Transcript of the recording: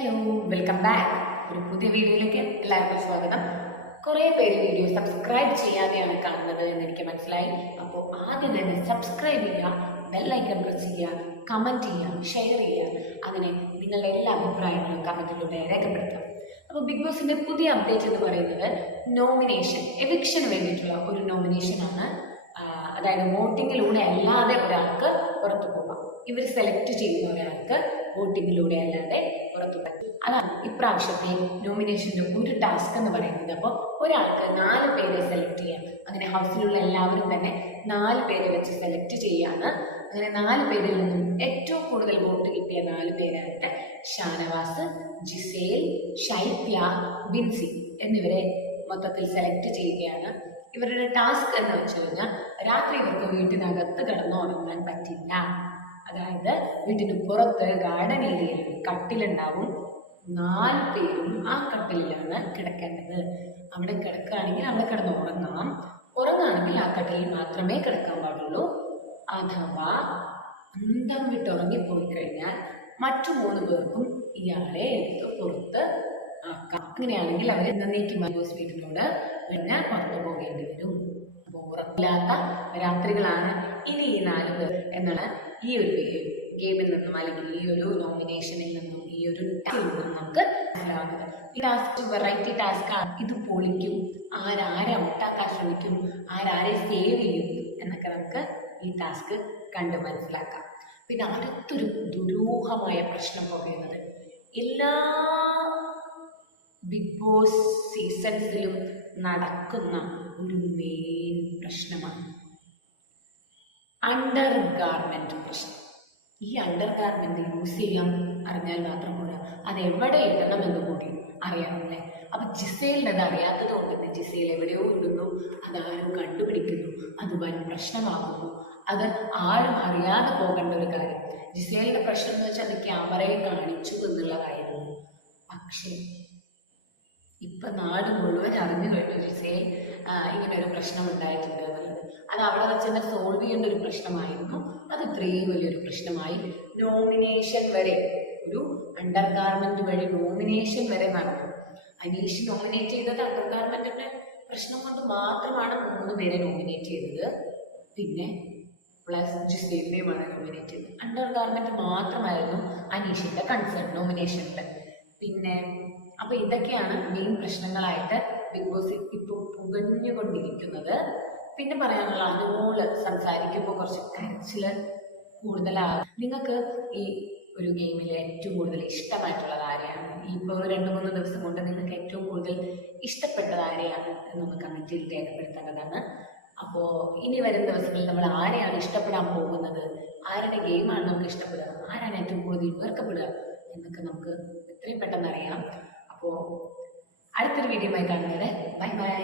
Hello welcome back ഒരു പുതിയ വീഡിയോയിലേക്ക് എല്ലാവർക്കും സ്വാഗതം. കുറേ പേര് വീഡിയോ സബ്സ്ക്രൈബ് ചെയ്യാതെയാണ് കാണുന്നത് എന്ന് എനിക്ക് മനസ്സിലായി. അപ്പോൾ ആദ്യം തന്നെ സബ്സ്ക്രൈബ് ചെയ്യുക ബെല്ലൈക്കൺ പ്രസ് ചെയ്യുക കമന്റ് ചെയ്യുക ഷെയർ ചെയ്യുക. അങ്ങനെ നിങ്ങളുടെ എല്ലാ അഭിപ്രായങ്ങളും കമന്റിലൂടെ രേഖപ്പെടുത്താം. അപ്പോൾ ബിഗ് ബോസിന്റെ പുതിയ അപ്ഡേറ്റ് എന്ന് പറയുന്നത് നോമിനേഷൻ എവിക്ഷന് വേണ്ടിയിട്ടുള്ള ഒരു നോമിനേഷനാണ് അതായത് വോട്ടിങ്ങിലൂടെ അല്ലാതെ ഒരാൾക്ക് ഇവർ സെലക്ട് ചെയ്യുന്ന ഒരാൾക്ക് വോട്ടിങ്ങിലൂടെ അല്ലാതെ പുറത്തു അതാണ് ഇപ്രാവശ്യത്തെ നോമിനേഷന്റെ ഒരു ടാസ്ക് എന്ന് പറയുന്നത്. അപ്പോൾ ഒരാൾക്ക് നാല് പേരെ സെലക്ട് ചെയ്യാം. അങ്ങനെ ഹൗസിലുള്ള എല്ലാവരും തന്നെ നാല് പേരെ വെച്ച് സെലക്ട് ചെയ്യാണ്. അങ്ങനെ നാല് പേരിൽ നിന്നും ഏറ്റവും കൂടുതൽ വോട്ട് കിട്ടിയ നാല് പേരായിട്ട് ഷാനവാസ് ജിസേൽ ഷൈത്യ ബിൻസി എന്നിവരെ മൊത്തത്തിൽ സെലക്ട് ചെയ്യുകയാണ്. ഇവരുടെ ടാസ്ക് എന്ന് വെച്ച് കഴിഞ്ഞാൽ രാത്രി ഇവർക്ക് വീട്ടിനകത്ത് കിടന്നുറങ്ങാൻ പറ്റില്ല. അതായത് വീട്ടിന് പുറത്ത് ഗാർഡൻ ഏരിയയിൽ കട്ടിലുണ്ടാവും. നാല് പേരും ആ കട്ടിലിലാണ് കിടക്കേണ്ടത്. അവിടെ കിടക്കുകയാണെങ്കിൽ അവിടെ കിടന്ന് ഉറങ്ങാം ഉറങ്ങുകയാണെങ്കിൽ ആ കട്ടിലിൽ മാത്രമേ കിടക്കാൻ പാടുള്ളൂ. അഥവാ അന്തം വിട്ട് ഉറങ്ങിപ്പോയി കഴിഞ്ഞാൽ മറ്റു മൂന്ന് പേർക്കും ഇയാളെ എടുത്ത് പുറത്ത് ആക്കാം. അങ്ങനെയാണെങ്കിൽ അവർ നന്നേക്ക് മജോസ് വീട്ടിനോട് പിന്നെ പുറത്തു പോകേണ്ടി വരും. അപ്പോൾ ഉറപ്പില്ലാത്ത രാത്രികളാണ് ഇനി ഈ നാല് പേർ എന്നുള്ള ഈ ഒരു ഗെയിമിൽ നിന്നും അല്ലെങ്കിൽ ഈ ഒരു നോമിനേഷനിൽ നിന്നും ഈ ഒരു ടാസ്കിൽ നമുക്ക് ഈ ടാസ്ക് വെറൈറ്റി ടാസ്ക് ആണ്. ഇത് പൊളിക്കും ആരാരെ ഔട്ടാക്കാൻ ശ്രമിക്കും ആരാരെ സേവ് ചെയ്യും എന്നൊക്കെ നമുക്ക് ഈ ടാസ്ക് കണ്ട് മനസ്സിലാക്കാം. പിന്നെ അടുത്തൊരു ദുരൂഹമായ പ്രശ്നം പറയുന്നത് എല്ലാ ബിഗ് ബോസ് സീസൺസിലും നടക്കുന്ന ഒരു മെയിൻ പ്രശ്നമാണ് അണ്ടർ ഗാർമെന്റ് പ്രശ്നം. ഈ അണ്ടർ ഗാർമെന്റ് യൂസ് ചെയ്യാൻ അറിഞ്ഞാൽ മാത്രം പോരാ. അത് എവിടെ ഇടണം എന്ന് കൂടി അറിയാമല്ലേ അപ്പൊ ജിസയിലിന് അത് അറിയാത്തത് കൊണ്ട് തന്നെ ജിസയിൽ എവിടെയോ ഇടുന്നു. അത് ആരും കണ്ടുപിടിക്കുന്നു. അത് വൻ പ്രശ്നമാകുന്നു അത് ആരും അറിയാതെ പോകേണ്ട ഒരു കാര്യം. ജിസയിലിന്റെ പ്രശ്നം എന്ന് വെച്ചാൽ അത് ക്യാമറയിൽ കാണിച്ചു എന്നുള്ളതായിരുന്നു. പക്ഷേ ഇപ്പൊ നാട് മുഴുവൻ അറിഞ്ഞു കഴിഞ്ഞു ജിസയിൽ ഇങ്ങനെ ഒരു പ്രശ്നം ഉണ്ടായിട്ടുണ്ട് അത് അവിടെ വെച്ച് തന്നെ സോൾവ് ചെയ്യേണ്ട ഒരു പ്രശ്നമായിരുന്നു. അത് ഇത്രയും വലിയൊരു പ്രശ്നമായി. നോമിനേഷൻ വരെ ഒരു അണ്ടർ ഗാർമെന്റ് വഴി നോമിനേഷൻ വരെ നടന്നു. അനീഷ് നോമിനേറ്റ് ചെയ്തത് അണ്ടർ ഗാർമെന്റിന്റെ പ്രശ്നം കൊണ്ട് മാത്രമാണ് മൂന്ന് പേരെ നോമിനേറ്റ് ചെയ്തത്. പിന്നെ പ്ലസ് ജിസേലിനെയുമാണ് നോമിനേറ്റ് ചെയ്തത്. അണ്ടർ ഗാർമെന്റ് മാത്രമായിരുന്നു അനീഷിന്റെ കൺസേൺ നോമിനേഷനിൽ പിന്നെ അപ്പൊ ഇതൊക്കെയാണ് മെയിൻ പ്രശ്നങ്ങളായിട്ട് ബിഗ് ബോസ് ഇപ്പോൾ പുകഞ്ഞുകൊണ്ടിരിക്കുന്നത്. പിന്നെ പറയാനുള്ള അനുമോൾ സംസാരിക്കുമ്പോൾ കുറച്ച് കരച്ചിൽ കൂടുതലാകും നിങ്ങൾക്ക് ഈ ഒരു ഗെയിമിൽ ഏറ്റവും കൂടുതൽ ഇഷ്ടമായിട്ടുള്ളത് ആരെയാണ്? ഇപ്പോൾ രണ്ട് മൂന്ന് ദിവസം കൊണ്ട് നിങ്ങൾക്ക് ഏറ്റവും കൂടുതൽ ഇഷ്ടപ്പെട്ടത് ആരെയാണ് എന്നൊന്ന് കമന്റിൽ രേഖപ്പെടുത്തേണ്ടതാണ്. അപ്പോൾ ഇനി വരും ദിവസങ്ങളിൽ നമ്മൾ ആരെയാണ് ഇഷ്ടപ്പെടാൻ പോകുന്നത്? ആരുടെ ഗെയിമാണ് നമുക്ക് ഇഷ്ടപ്പെടുക? ആരാണ് ഏറ്റവും കൂടുതൽ വെറുക്കപ്പെടുക? എന്നൊക്കെ നമുക്ക് എത്രയും പെട്ടെന്ന് അറിയാം. അപ്പോൾ അടുത്തൊരു വീഡിയോ ആയി കാണുന്നവരെ ബൈ ബൈ.